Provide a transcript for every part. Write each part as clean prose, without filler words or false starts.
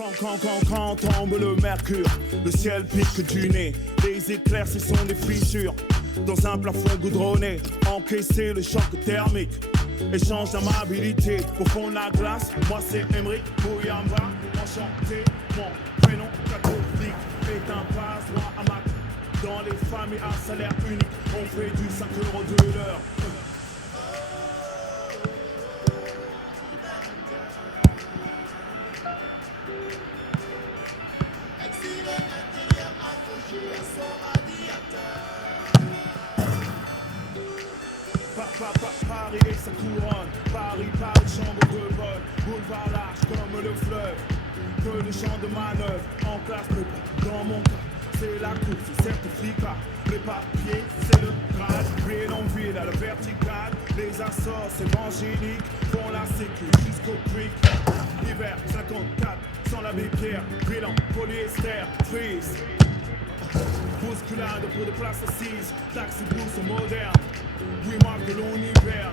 Quand tombe le mercure, le ciel pique du nez. Les éclairs, ce sont des fissures dans un plafond goudronné. Encaisser le choc thermique, échange d'amabilité au fond de la glace. Moi c'est Emeric Bouyamba, enchanté. Mon prénom catholique est un passe-droit à ma. Dans les familles à salaire unique, on fait du 5 € de l'heure. Paris et sa couronne, Paris, chambre de vol, boulevard large comme le fleuve, que de champs de manœuvre, en classe dans mon cas, c'est la course, c'est certificat, les papiers, c'est le grade, Greenville à la verticale, les assorts évangéliques font la sécu jusqu'au creek, hiver 54, sans la bière, bilan, polyester, freeze. Bousculade pour des places assises, taxi blues moderne, oui marque de l'univers.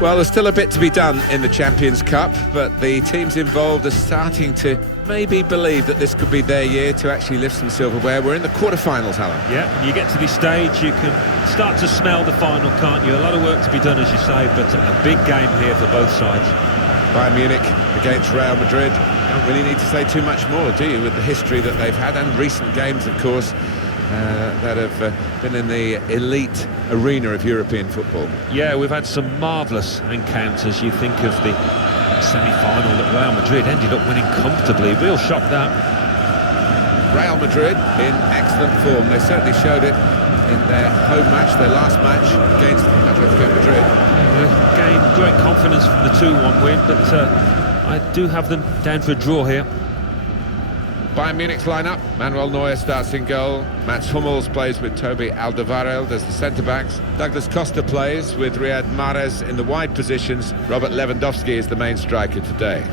Well, there's still a bit to be done in the Champions Cup, but the teams involved are starting to maybe believe that this could be their year to actually lift some silverware. We're in the quarter-finals, Alan. Yeah, when you get to this stage, you can start to smell the final, can't you? A lot of work to be done, as you say, but a big game here for both sides. Bayern Munich against Real Madrid. Don't really need to say too much more, do you, with the history that they've had and recent games, of course, that have been in the elite arena of European football. Yeah, we've had some marvellous encounters. You think of the semi-final that Real Madrid ended up winning comfortably. Real shock that. Real Madrid in excellent form. They certainly showed it in their home match, their last match against Atletico Madrid. Gained great confidence from the 2-1 win, but I do have them down for a draw here. Bayern Munich's lineup: Manuel Neuer starts in goal, Mats Hummels plays with Toby Alderweireld as the centre-backs, Douglas Costa plays with Riyad Mahrez in the wide positions, Robert Lewandowski is the main striker today.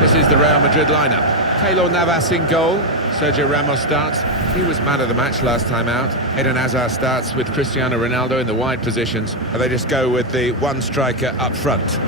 This is the Real Madrid lineup. Keylor Navas in goal, Sergio Ramos starts, he was man of the match last time out. Eden Hazard starts with Cristiano Ronaldo in the wide positions, and they just go with the one striker up front.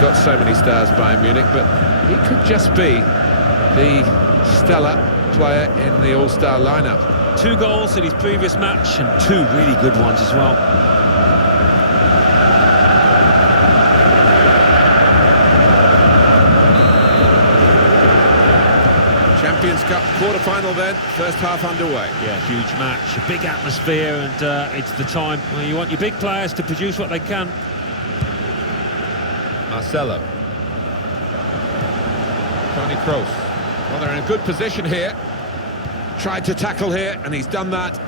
Got so many stars, Bayern Munich, but he could just be the stellar player in the all-star lineup. 2 goals in his previous match and 2 really good ones as well. Champions Cup quarter-final then, first half underway. Yeah, huge match, a big atmosphere, and it's the time where you want your big players to produce what they can. Marcelo. Toni Kroos. Well, they're in a good position here. Tried to tackle here, and he's done that.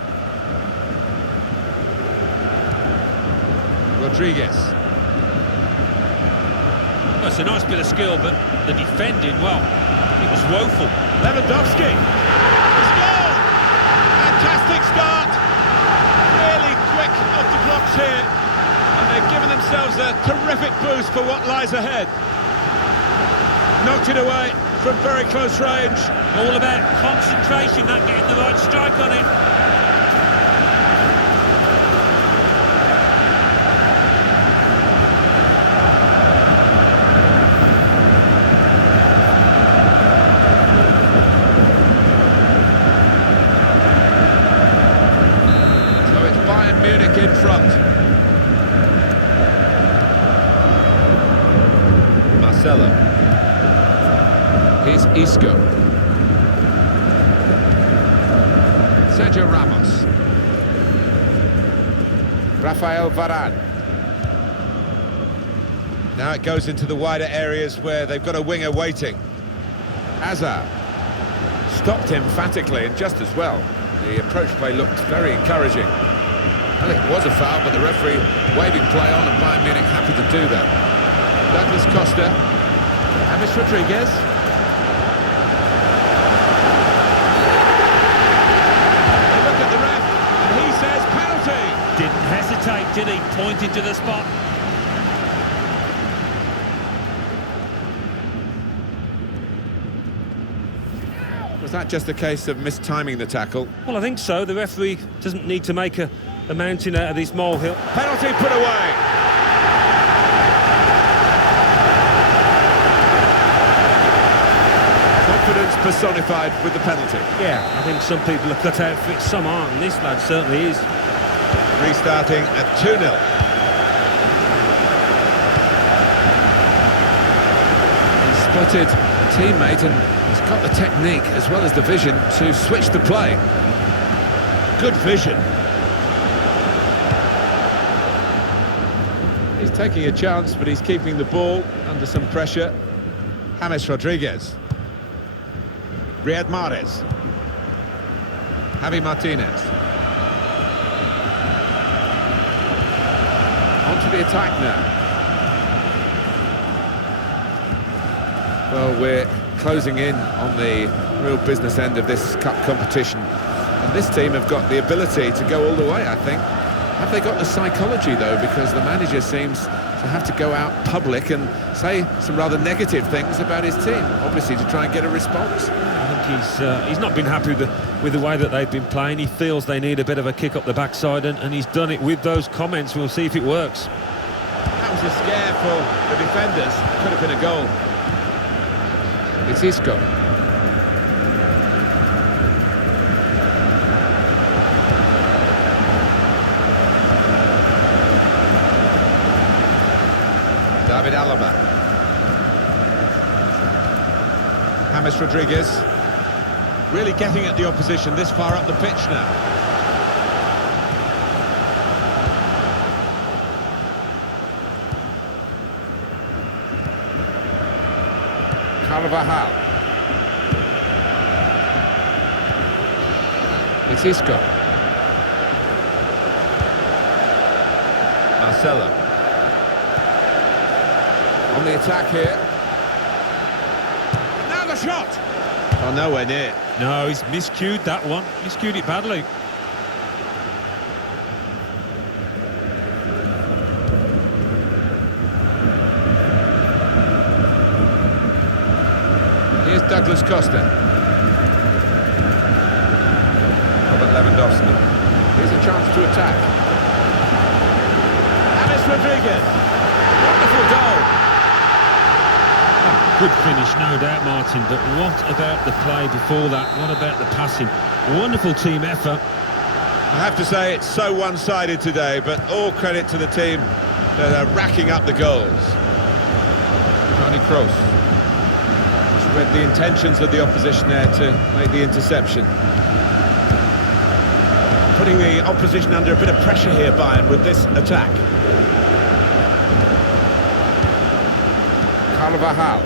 Rodriguez. Well, it's a nice bit of skill, but the defending, well, it was woeful. Lewandowski. It's goal! Fantastic start. Really quick off the blocks here. And they've given themselves a terrific boost for what lies ahead. Knocked it away from very close range. All about concentration, that getting the right strike on it. So it's Bayern Munich in front. Marcelo. Here's Isco. Sergio Ramos. Rafael Varane. Now it goes into the wider areas where they've got a winger waiting. Hazard stopped emphatically and just as well. The approach play looked very encouraging. I think it was a foul, but the referee waving play on and Bayern Munich happy to do that. Douglas Costa, James Rodriguez. They look at the ref and he says penalty. Didn't hesitate, did he? Pointed to the spot. Was that just a case of mistiming the tackle? Well, I think so. The referee doesn't need to make a mountain out of this molehill. Penalty put away. Confidence personified with the penalty. Yeah, I think some people are cut out for it, some aren't, and this lad certainly is. Restarting at 2-0. He spotted a teammate and he's got the technique as well as the vision to switch the play. Good vision. He's taking a chance, but he's keeping the ball under some pressure. James Rodriguez. Riyad Mahrez. Javi Martinez. On to the attack now. Well, we're closing in on the real business end of this cup competition. And this team have got the ability to go all the way, I think. Have they got the psychology, though? Because the manager seems to have to go out public and say some rather negative things about his team, obviously to try and get a response. I think he's not been happy with the way that they've been playing. He feels they need a bit of a kick up the backside, and he's done it with those comments. We'll see if it works. That was a scare for the defenders. Could have been a goal. It's Isco. David Alaba. James Rodriguez. Really getting at the opposition this far up the pitch now. Carvajal. It's Isco. Marcelo. On the attack here. Now the shot! Oh, nowhere near. No, he's miscued that one. Miscued it badly. Here's Douglas Costa. Robert Lewandowski. Here's a chance to attack. James Rodriguez. Wonderful goal. Good finish, no doubt, Martin, but what about the play before that? What about the passing? Wonderful team effort. I have to say it's so one-sided today, but all credit to the team that are racking up the goals. Toni Kroos. Just read the intentions of the opposition there to make the interception. Putting the opposition under a bit of pressure here, Bayern, with this attack. Carvajal.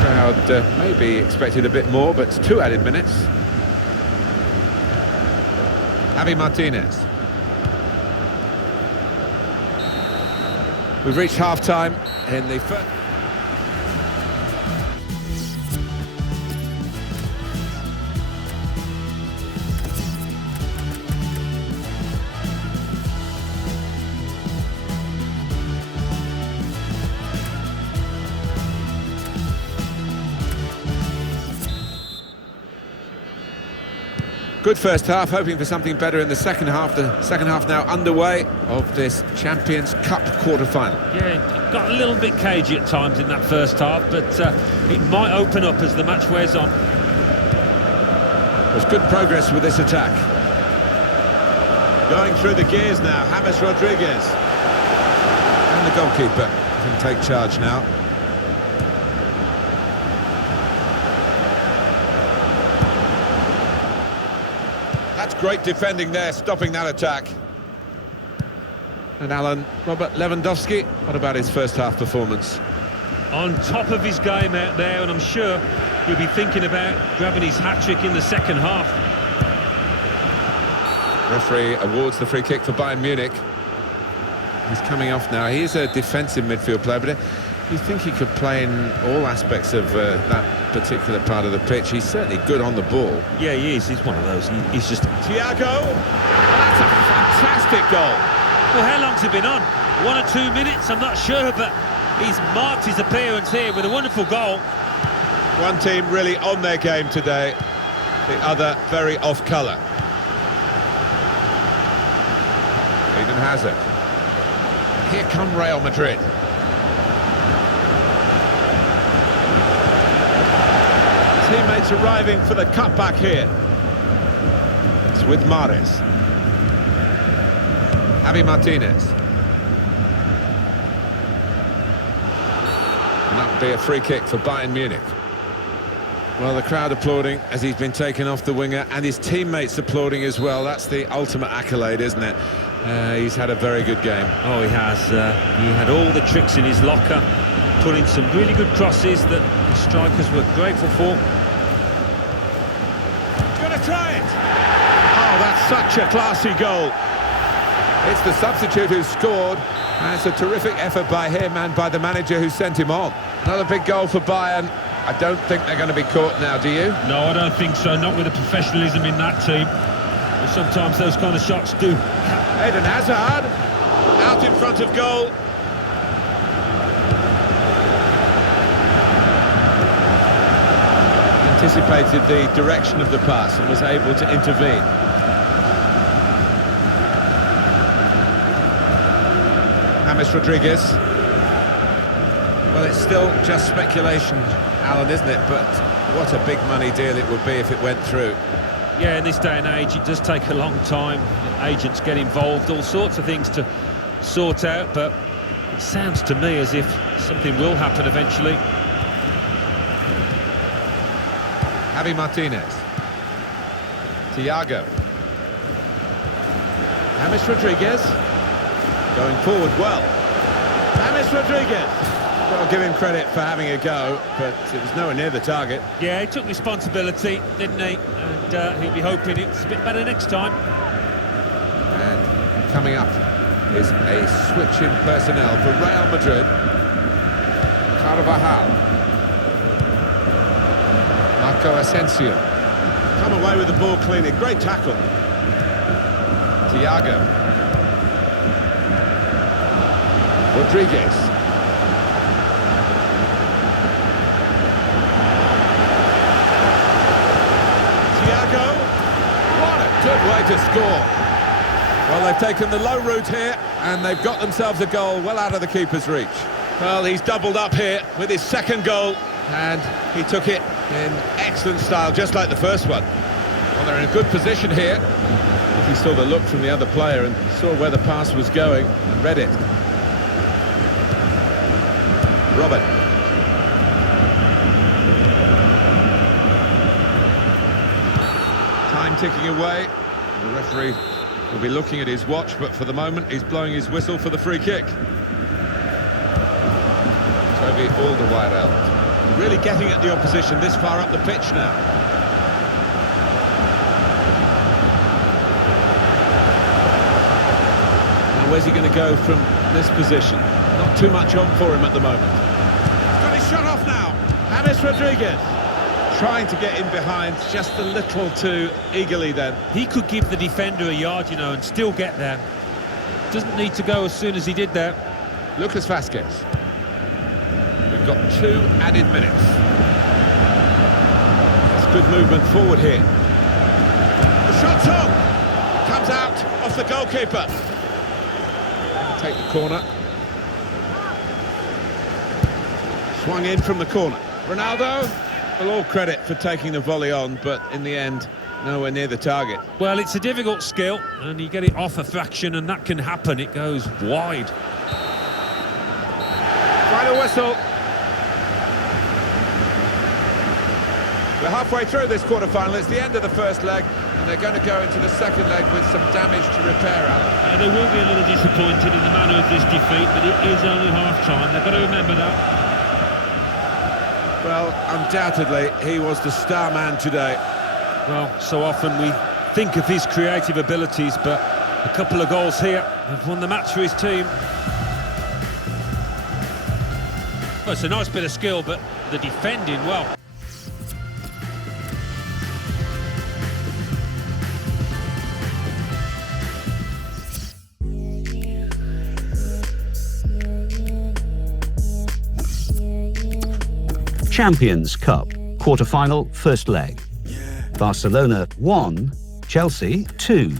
Crowd maybe expected a bit more, but it's 2 added minutes. Javi Martinez. We've reached half-time in the first. Good first half, hoping for something better in the second half. The second half now underway of this Champions Cup quarter-final. Yeah, it got a little bit cagey at times in that first half, but it might open up as the match wears on. There's good progress with this attack. Going through the gears now, James Rodriguez. And the goalkeeper can take charge now. That's great defending there, stopping that attack. And Alan, Robert Lewandowski, what about his first half performance? On top of his game out there, and I'm sure he'll be thinking about grabbing his hat-trick in the second half. Referee awards the free kick for Bayern Munich. He's coming off now. He is a defensive midfield player, but you think he could play in all aspects of that particular part of the pitch. He's certainly good on the ball. Yeah, he is. He's one of those. He's just... Thiago! That's a fantastic goal. Well, how long's he been on? 1 or 2 minutes? I'm not sure, but he's marked his appearance here with a wonderful goal. One team really on their game today, the other very off colour. Eden Hazard. Here come Real Madrid. Teammates arriving for the cutback here. It's with Mahrez. Javi Martinez. And that would be a free kick for Bayern Munich. Well, the crowd applauding as he's been taken off the winger, and his teammates applauding as well. That's the ultimate accolade, isn't it? He's had a very good game. Oh, he has. He had all the tricks in his locker, put in some really good crosses that the strikers were grateful for. Gonna try it! Oh, that's such a classy goal. It's the substitute who scored, and it's a terrific effort by him and by the manager who sent him on. Another big goal for Bayern. I don't think they're going to be caught now, do you? No, I don't think so. Not with the professionalism in that team. But sometimes those kind of shots do. Eden Hazard, out in front of goal. Anticipated the direction of the pass and was able to intervene. James Rodriguez. Well, it's still just speculation, Alan, isn't it? But what a big money deal it would be if it went through. Yeah, in this day and age, it does take a long time. Agents get involved, all sorts of things to sort out, but it sounds to me as if something will happen eventually. Javi Martinez. Thiago. James Rodriguez. Going forward well. James Rodriguez. Well, I'll give him credit for having a go, but it was nowhere near the target. Yeah, he took responsibility, didn't he? And he'll be hoping it's a bit better next time. And coming up is a switch in personnel for Real Madrid. Carvajal. Marco Asensio. Come away with the ball cleanly. Great tackle. Thiago. Rodriguez. Good way to score. Well, they've taken the low route here, and they've got themselves a goal well out of the keeper's reach. Well, he's doubled up here with his second goal, and he took it in excellent style, just like the first one. Well, they're in a good position here. If he saw the look from the other player and saw where the pass was going and read it. Robert. Time ticking away. The referee will be looking at his watch, but for the moment he's blowing his whistle for the free kick. Toby Alderweireld really getting at the opposition this far up the pitch now. Now where's he going to go from this position? Not too much on for him at the moment. He's got his shot off now. James Rodriguez. Trying to get in behind just a little too eagerly then. He could give the defender a yard, you know, and still get there. Doesn't need to go as soon as he did there. Lucas Vazquez. We've got 2 added minutes. That's good movement forward here. The shot's on. Comes out off the goalkeeper. Take the corner. Swung in from the corner. Ronaldo. Well, all credit for taking the volley on, but in the end, nowhere near the target. Well, it's a difficult skill, and you get it off a fraction, and that can happen. It goes wide. Final whistle. We're halfway through this quarter-final. It's the end of the first leg, and they're going to go into the second leg with some damage to repair, Alan. They will be a little disappointed in the manner of this defeat, but it is only half-time. They've got to remember that. Well, undoubtedly, he was the star man today. Well, so often we think of his creative abilities, but a couple of goals here have won the match for his team. Well, it's a nice bit of skill, but the defending, well... Champions Cup, quarter-final, first leg. Barcelona 1, Chelsea 2.